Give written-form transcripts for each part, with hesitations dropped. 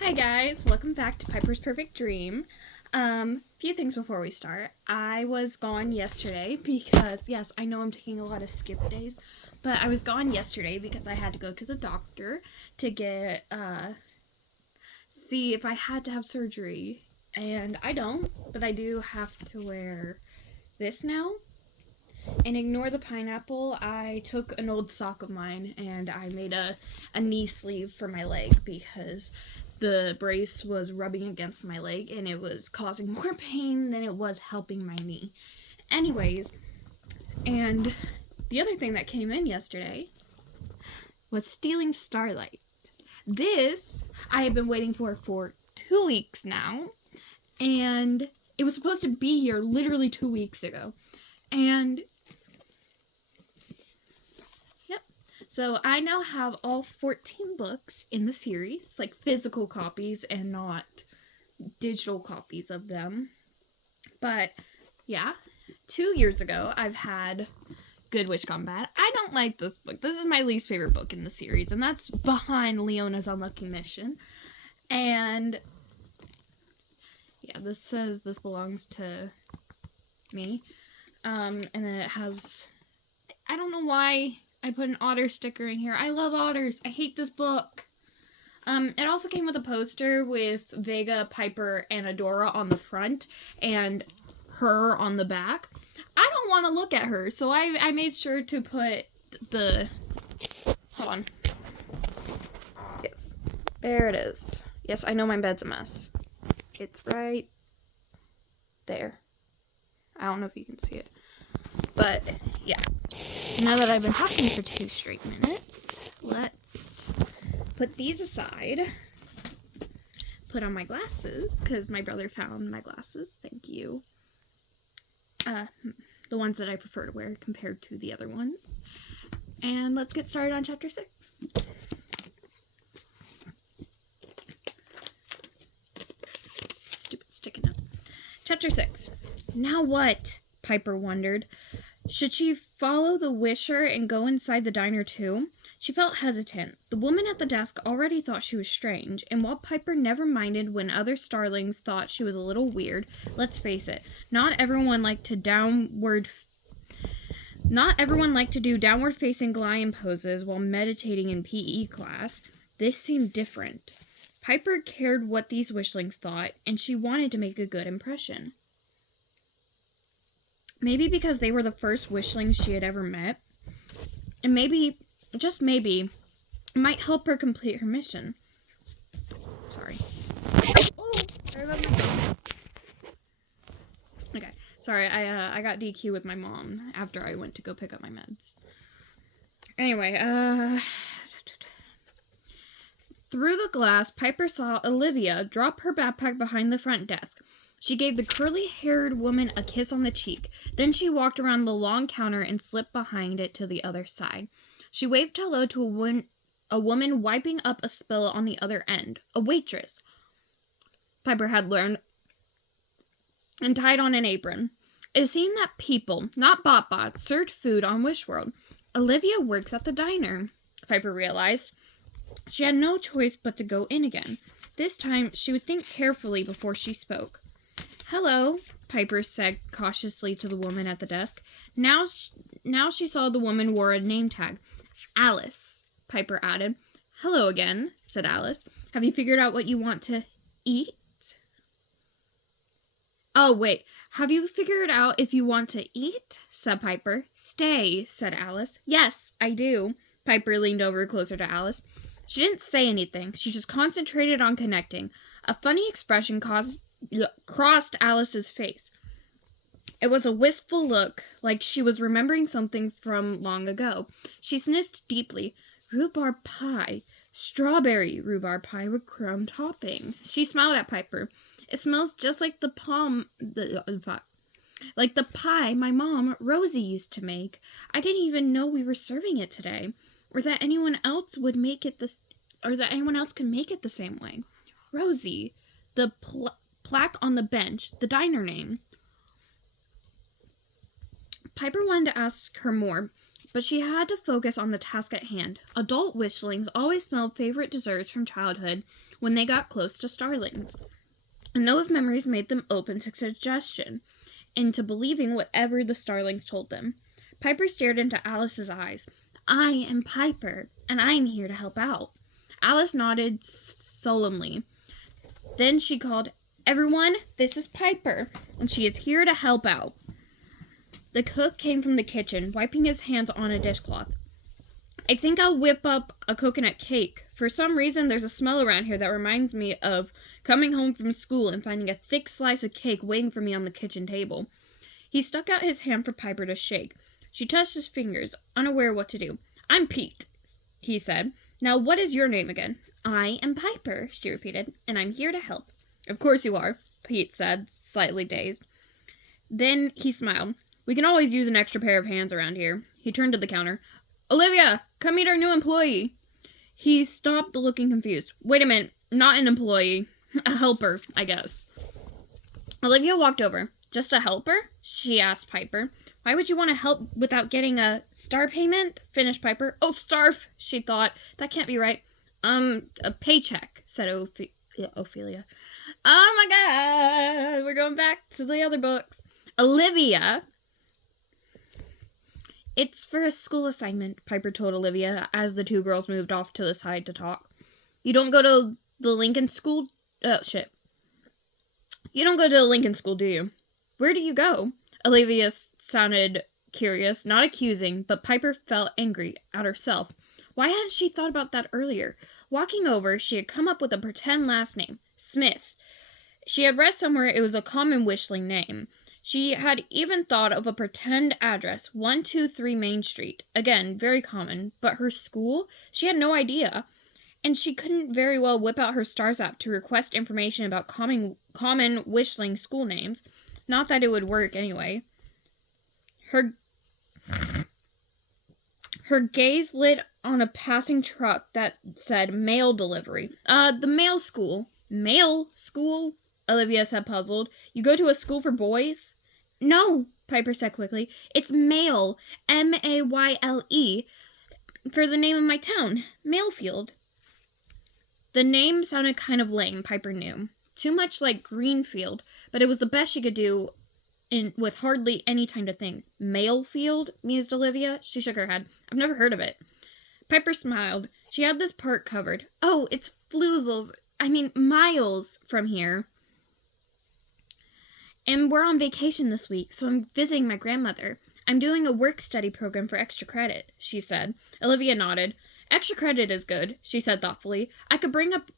Hi guys, welcome back to Piper's Perfect Dream. Few things before we start. I was gone yesterday because, yes, I know I'm taking a lot of skip days, but I was gone yesterday because I had to go to the doctor to get, see if I had to have surgery. And I don't, but I do have to wear this now. And ignore the pineapple, I took an old sock of mine and I made a knee sleeve for my leg because the brace was rubbing against my leg and it was causing more pain than it was helping my knee. Anyways, and the other thing that came in yesterday was Stealing Starlight. This I have been waiting for 2 weeks now, and it was supposed to be here literally 2 weeks ago. And so I now have all 14 books in the series, like physical copies and not digital copies of them. But yeah, 2 years ago I've had Good Witch Gone Bad. I don't like this book. This is my least favorite book in the series, and that's behind Leona's Unlucky Mission. And yeah, this says this belongs to me. And then it has, I don't know why I put an otter sticker in here. I love otters. I hate this book. It also came with a poster with Vega, Piper, and Adora on the front and her on the back. I don't want to look at her, so I made sure to put the... Hold on. Yes. There it is. Yes, I know my bed's a mess. It's right there. I don't know if you can see it. But, yeah. So now that I've been talking for 2 straight minutes, let's put these aside. Put on my glasses, because my brother found my glasses. Thank you. The ones that I prefer to wear compared to the other ones. And let's get started on chapter 6. Stupid sticky note. Chapter 6. Now what? Piper wondered. Should she follow the wisher and go inside the diner too? She felt hesitant. The woman at the desk already thought she was strange, and while Piper never minded when other starlings thought she was a little weird, let's face it, not everyone liked to do downward-facing lion poses while meditating in PE class. This seemed different. Piper cared what these wishlings thought, and she wanted to make a good impression. Maybe because they were the first wishlings she had ever met. And maybe, just maybe, it might help her complete her mission. Sorry. Oh, I love my phone. Okay, sorry, I got DQ with my mom after I went to go pick up my meds. Anyway, through the glass, Piper saw Olivia drop her backpack behind the front desk. She gave the curly-haired woman a kiss on the cheek. Then she walked around the long counter and slipped behind it to the other side. She waved hello to a woman wiping up a spill on the other end. A waitress, Piper had learned, and tied on an apron. It seemed that people, not BotBots, served food on Wishworld. Olivia works at the diner, Piper realized. She had no choice but to go in again. This time, she would think carefully before she spoke. Hello, Piper said cautiously to the woman at the desk. Now she saw the woman wore a name tag. Alice, Piper added. Hello again, said Alice. Have you figured out what you want to eat? Oh, wait. Have you figured out if you want to eat? Said Piper. Stay, said Alice. Yes, I do. Piper leaned over closer to Alice. She didn't say anything. She just concentrated on connecting. A funny expression crossed Alice's face. It was a wistful look, like she was remembering something from long ago. She sniffed deeply. Rhubarb pie. Strawberry rhubarb pie with crumb topping. She smiled at Piper. It smells just like the pie my mom, Rosie, used to make. I didn't even know we were serving it today, or that anyone else could make it the same way. Rosie, the plaque on the bench, the diner name. Piper wanted to ask her more, but she had to focus on the task at hand. Adult wishlings always smelled favorite desserts from childhood when they got close to starlings, and those memories made them open to suggestion, into believing whatever the starlings told them. Piper stared into Alice's eyes. "I am Piper, and I am here to help out." Alice nodded solemnly. Then she called, "Everyone, this is Piper, and she is here to help out." The cook came from the kitchen, wiping his hands on a dishcloth. "I think I'll whip up a coconut cake. For some reason, there's a smell around here that reminds me of coming home from school and finding a thick slice of cake waiting for me on the kitchen table." He stuck out his hand for Piper to shake. She touched his fingers, unaware what to do. "I'm Pete," he said. "Now, what is your name again?" "I am Piper," she repeated, "and I'm here to help." "Of course you are," Pete said, slightly dazed. Then he smiled. "We can always use an extra pair of hands around here." He turned to the counter. "Olivia, come meet our new employee." He stopped, looking confused. "Wait a minute, not an employee. A helper, I guess." Olivia walked over. "Just a helper?" she asked Piper. "Why would you want to help without getting a star payment?" finished Piper. "Oh, starve," she thought. "That can't be right." A paycheck," said Ophelia. "Oh my god, we're going back to the other books." "Olivia." "It's for a school assignment," Piper told Olivia as the two girls moved off to the side to talk. "You don't go to the Lincoln School? Oh, shit. You don't go to the Lincoln School, do you?" "Where do you go?" Olivia sounded curious, not accusing, but Piper felt angry at herself. Why hadn't she thought about that earlier? Walking over, she had come up with a pretend last name, Smith. She had read somewhere it was a common wishling name. She had even thought of a pretend address, 123 Main Street. Again, very common. But her school? She had no idea. And she couldn't very well whip out her STARS app to request information about common wishling school names. Not that it would work anyway. Her gaze lit on a passing truck that said mail delivery. The mail school." "Mail school?" Olivia said, puzzled. "You go to a school for boys?" "No," Piper said quickly. "It's Mayle, Mayle, for the name of my town, Mayfield." The name sounded kind of lame, Piper knew. Too much like Greenfield, but it was the best she could do with hardly any time to think. "Mayfield?" mused Olivia. She shook her head. "I've never heard of it." Piper smiled. She had this part covered. "Oh, it's miles from here. And we're on vacation this week, so I'm visiting my grandmother. I'm doing a work-study program for extra credit," she said. Olivia nodded. "Extra credit is good," she said thoughtfully. It could bring up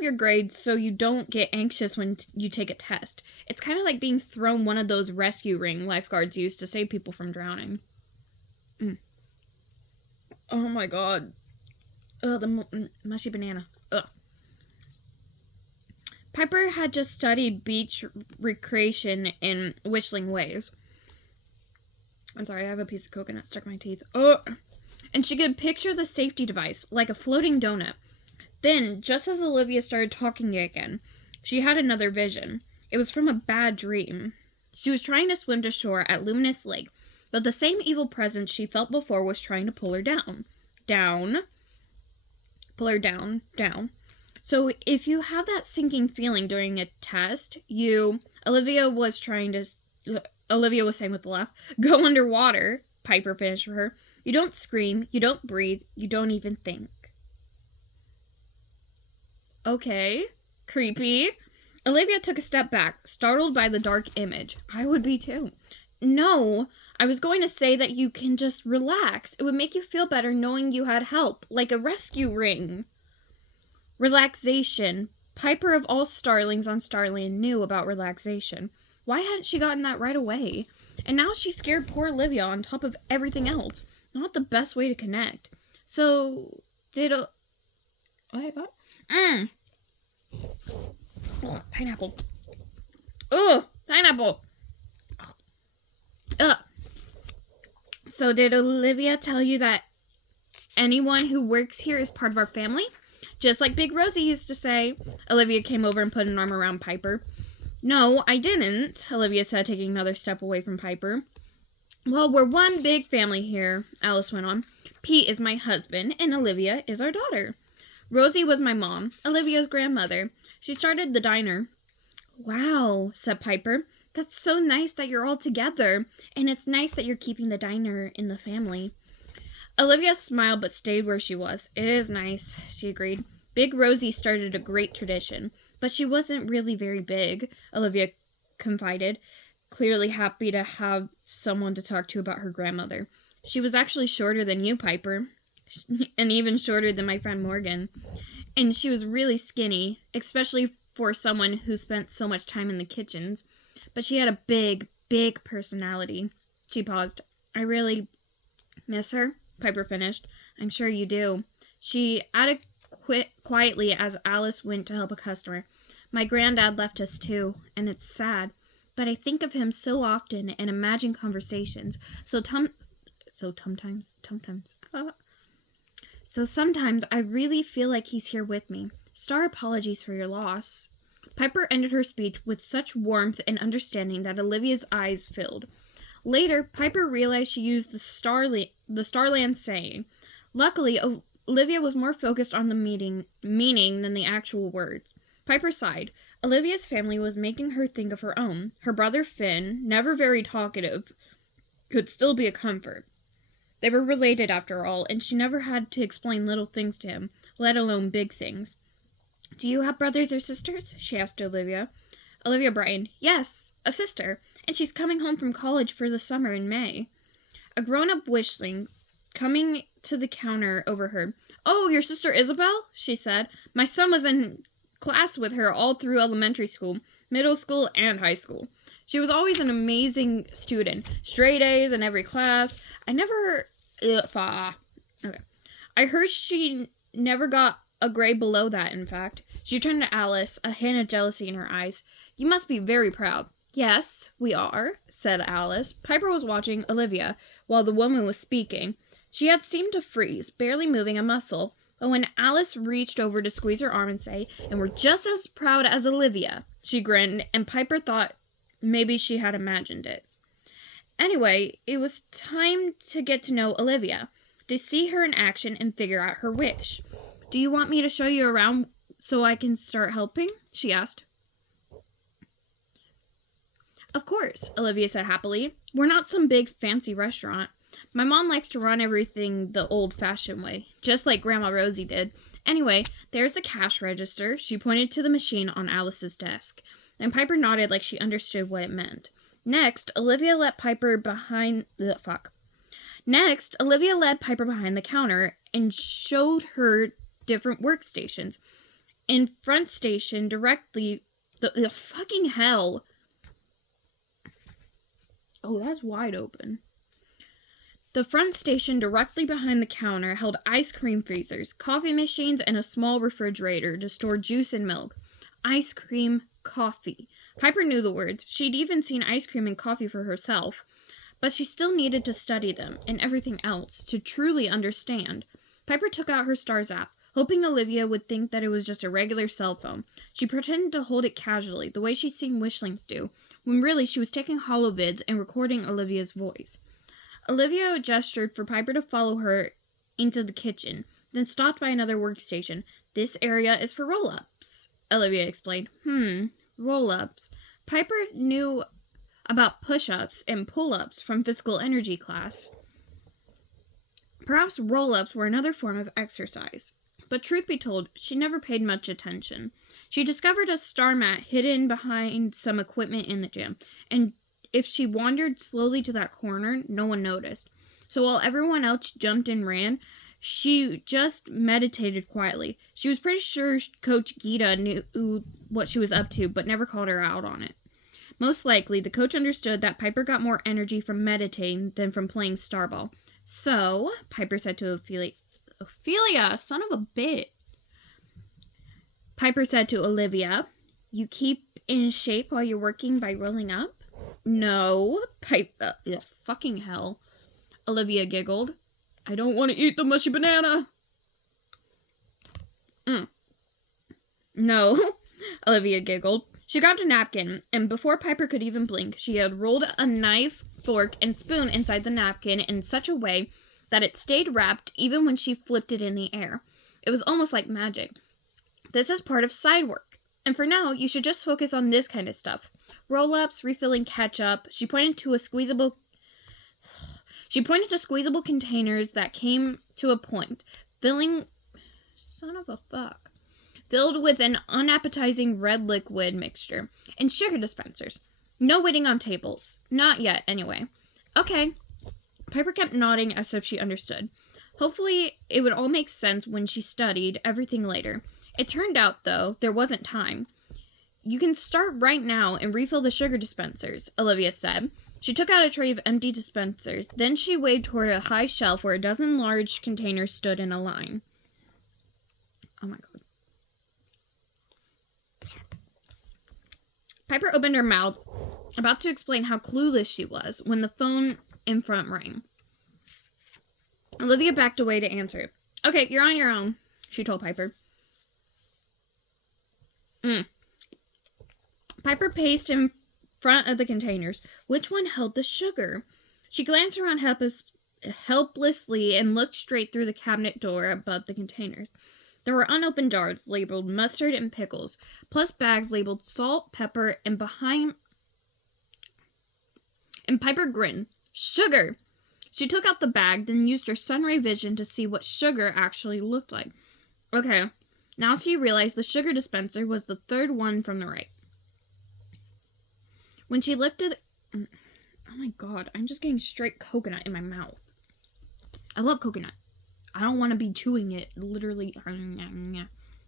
your grades so you don't get anxious when you take a test. It's kind of like being thrown one of those rescue ring lifeguards use to save people from drowning. Oh my god. The mushy banana. Ugh. Piper had just studied beach recreation in Wishling Waves. I'm sorry, I have a piece of coconut stuck in my teeth. Ugh. And she could picture the safety device, like a floating donut. Then, just as Olivia started talking again, she had another vision. It was from a bad dream. She was trying to swim to shore at Luminous Lake, but the same evil presence she felt before was trying to pull her down. Pull her down. So if you have that sinking feeling during a test, Olivia was saying with a laugh, "Go underwater," Piper finished for her. "You don't scream, you don't breathe, you don't even think." Okay. Creepy. Olivia took a step back, startled by the dark image. I would be too. "No, I was going to say that you can just relax. It would make you feel better knowing you had help, like a rescue ring." Relaxation. Piper of all starlings on Starland knew about relaxation. Why hadn't she gotten that right away? And now she scared poor Olivia on top of everything else. Not the best way to connect. So, what? Ugh, pineapple. Ugh, pineapple. Ugh. So did Olivia tell you that anyone who works here is part of our family? Just like Big Rosie used to say. Olivia came over and put an arm around Piper. "No, I didn't," Olivia said, taking another step away from Piper. Well, we're one big family here, Alice went on. Pete is my husband, and Olivia is our daughter. Rosie was my mom, Olivia's grandmother. She started the diner. Wow, said Piper. That's so nice that you're all together, and it's nice that you're keeping the diner in the family. Olivia smiled but stayed where she was. It is nice, she agreed. Big Rosie started a great tradition, but she wasn't really very big, Olivia confided, clearly happy to have someone to talk to about her grandmother. She was actually shorter than you, Piper, and even shorter than my friend Morgan. And she was really skinny, especially for someone who spent so much time in the kitchens. But she had a big, big personality. She paused. I really miss her, Piper finished. I'm sure you do. She added quietly as Alice went to help a customer. My granddad left us too, and it's sad. But I think of him so often and imagine conversations. So sometimes I really feel like he's here with me. Star, apologies for your loss. Piper ended her speech with such warmth and understanding that Olivia's eyes filled. Later, Piper realized she used the Starland saying. Luckily, Olivia was more focused on the meaning than the actual words. Piper sighed. Olivia's family was making her think of her own. Her brother Finn, never very talkative, could still be a comfort. They were related after all, and she never had to explain little things to him, let alone big things. Do you have brothers or sisters? She asked Olivia. Olivia brightened. Yes, a sister, and she's coming home from college for the summer in May. A grown-up wishling coming to the counter overheard. Oh, your sister Isabel? She said. My son was in class with her all through elementary school, middle school, and high school. She was always an amazing student. Straight A's in every class. I heard she never got a grade below that, in fact. She turned to Alice, a hint of jealousy in her eyes. You must be very proud. Yes, we are, said Alice. Piper was watching Olivia while the woman was speaking. She had seemed to freeze, barely moving a muscle. But when Alice reached over to squeeze her arm and say, and we're just as proud as Olivia, she grinned, and Piper thought maybe she had imagined it. Anyway, it was time to get to know Olivia, to see her in action and figure out her wish. Do you want me to show you around so I can start helping? She asked. Of course, Olivia said happily. We're not some big fancy restaurant. My mom likes to run everything the old-fashioned way, just like Grandma Rosie did. Anyway, there's the cash register. She pointed to the machine on Alice's desk, and Piper nodded like she understood what it meant. Next, Olivia led Piper behind the counter and showed her different workstations. In front station directly the fucking hell. Oh, that's wide open. The front station directly behind the counter held ice cream freezers, coffee machines, and a small refrigerator to store juice and milk. Ice cream, coffee. Piper knew the words. She'd even seen ice cream and coffee for herself. But she still needed to study them, and everything else, to truly understand. Piper took out her Stars app, hoping Olivia would think that it was just a regular cell phone. She pretended to hold it casually, the way she'd seen wishlings do, when really she was taking holovids and recording Olivia's voice. Olivia gestured for Piper to follow her into the kitchen, then stopped by another workstation. This area is for roll-ups, Olivia explained. Roll-ups. Piper knew about push-ups and pull-ups from physical energy class. Perhaps roll-ups were another form of exercise. But truth be told, she never paid much attention. She discovered a star mat hidden behind some equipment in the gym, and if she wandered slowly to that corner, no one noticed. So while everyone else jumped and ran, she just meditated quietly. She was pretty sure Coach Gita knew what she was up to, but never called her out on it. Most likely, the coach understood that Piper got more energy from meditating than from playing Starball. So, Piper said to Ophelia, son of a bitch. Piper said to Olivia, you keep in shape while you're working by rolling up? No, fucking hell. Olivia giggled. I don't want to eat the mushy banana. No, Olivia giggled. She grabbed a napkin, and before Piper could even blink, she had rolled a knife fork and spoon inside the napkin in such a way that it stayed wrapped even when she flipped it in the air. It was almost like magic. This is part of side work. And for now, you should just focus on this kind of stuff. Roll-ups, refilling ketchup. She pointed to squeezable containers that came to a point, filled with an unappetizing red liquid mixture, and sugar dispensers. No waiting on tables. Not yet, anyway. Okay. Piper kept nodding as if she understood. Hopefully, it would all make sense when she studied everything later. It turned out, though, there wasn't time. You can start right now and refill the sugar dispensers, Olivia said. She took out a tray of empty dispensers. Then she waved toward a high shelf where a dozen large containers stood in a line. Oh my god. Piper opened her mouth, about to explain how clueless she was, when the phone in front rang. Olivia backed away to answer it. Okay, you're on your own, she told Piper. Piper paced in front of the containers. Which one held the sugar? She glanced around helplessly and looked straight through the cabinet door above the containers. There were unopened jars labeled mustard and pickles, plus bags labeled salt, pepper, and Piper grinned. Sugar! She took out the bag, then used her sunray vision to see what sugar actually looked like. Okay, now she realized the sugar dispenser was the third one from the right. When she lifted... Oh my god, I'm just getting straight coconut in my mouth. I love coconut. I don't want to be chewing it. Literally.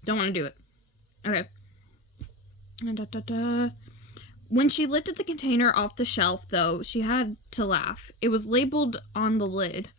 Don't want to do it. Okay. When she lifted the container off the shelf, though, she had to laugh. It was labeled on the lid.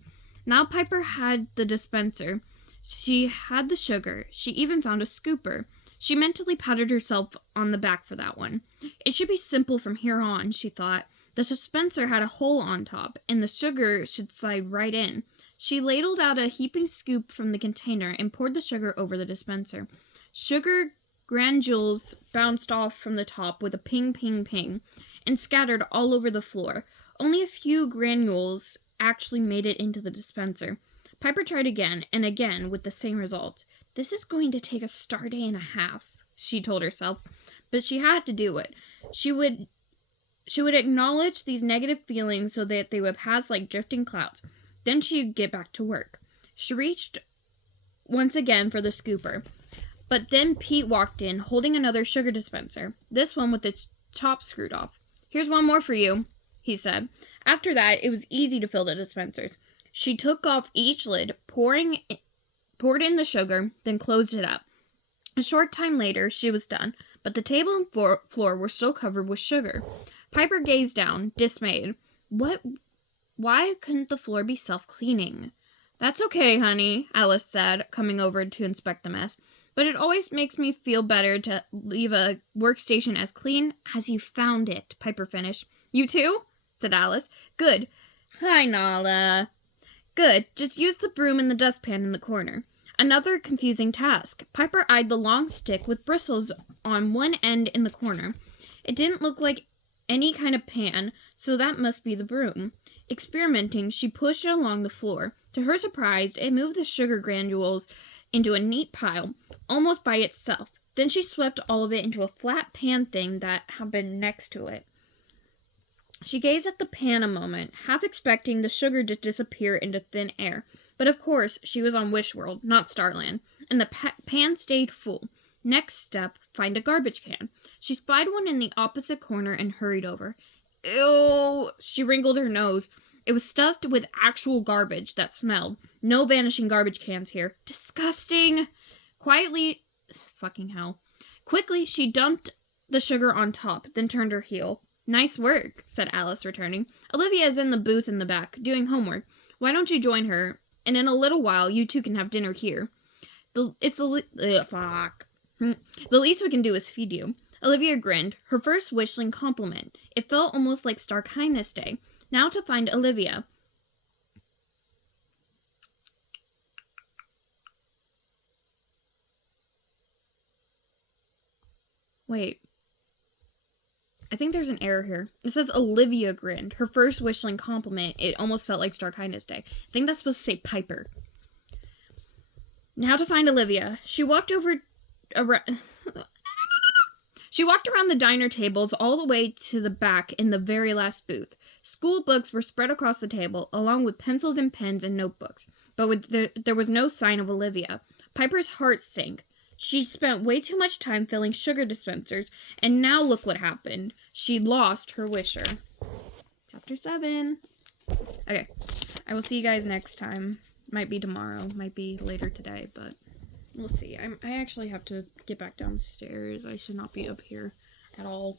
Now Piper had the dispenser. She had the sugar. She even found a scooper. She mentally patted herself on the back for that one. It should be simple from here on, she thought. The dispenser had a hole on top, and the sugar should slide right in. She ladled out a heaping scoop from the container and poured the sugar over the dispenser. Sugar granules bounced off from the top with a ping, ping, ping, and scattered all over the floor. Only a few granules actually made it into the dispenser. Piper tried again and again with the same result. This is going to take a star day and a half, she told herself, but she had to do it. She would acknowledge these negative feelings so that they would pass like drifting clouds. Then she'd get back to work. She reached once again for the scooper. But then Pete walked in, holding another sugar dispenser, this one with its top screwed off. Here's one more for you, he said. After that, it was easy to fill the dispensers. She took off each lid, poured in the sugar, then closed it up. A short time later, she was done, but the table and floor were still covered with sugar. Piper gazed down, dismayed. Why couldn't the floor be self-cleaning? That's okay, honey, Alice said, coming over to inspect the mess. But it always makes me feel better to leave a workstation as clean as you found it, Piper finished. You too? Said Alice. Good. Hi, Nala. Good. Just use the broom and the dustpan in the corner. Another confusing task. Piper eyed the long stick with bristles on one end in the corner. It didn't look like any kind of pan, so that must be the broom. Experimenting, she pushed it along the floor. To her surprise, it moved the sugar granules into a neat pile, almost by itself. Then she swept all of it into a flat pan thing that happened next to it. She gazed at the pan a moment, half expecting the sugar to disappear into thin air. But of course, she was on Wish World, not Starland, and the pan stayed full. Next step, find a garbage can. She spied one in the opposite corner and hurried over. Ew! She wrinkled her nose. It was stuffed with actual garbage that smelled. No vanishing garbage cans here. Disgusting! Fucking hell. Quickly, she dumped the sugar on top, then turned her heel. Nice work, said Alice, returning. Olivia is in the booth in the back, doing homework. Why don't you join her? And in a little while, you two can have dinner here. The least we can do is feed you. Olivia grinned, her first wishling compliment. It felt almost like Star Kindness Day. Now to find Olivia. Wait. I think there's an error here. It says Olivia grinned. Her first wishling compliment. It almost felt like Star Kindness Day. I think that's supposed to say Piper. Now to find Olivia. She walked around the diner tables all the way to the back in the very last booth. School books were spread across the table, along with pencils and pens and notebooks. But there was no sign of Olivia. Piper's heart sank. She'd spent way too much time filling sugar dispensers, and now look what happened. She'd lost her wisher. Chapter 7. Okay, I will see you guys next time. Might be tomorrow, might be later today, but we'll see. I actually have to get back downstairs. I should not be up here at all.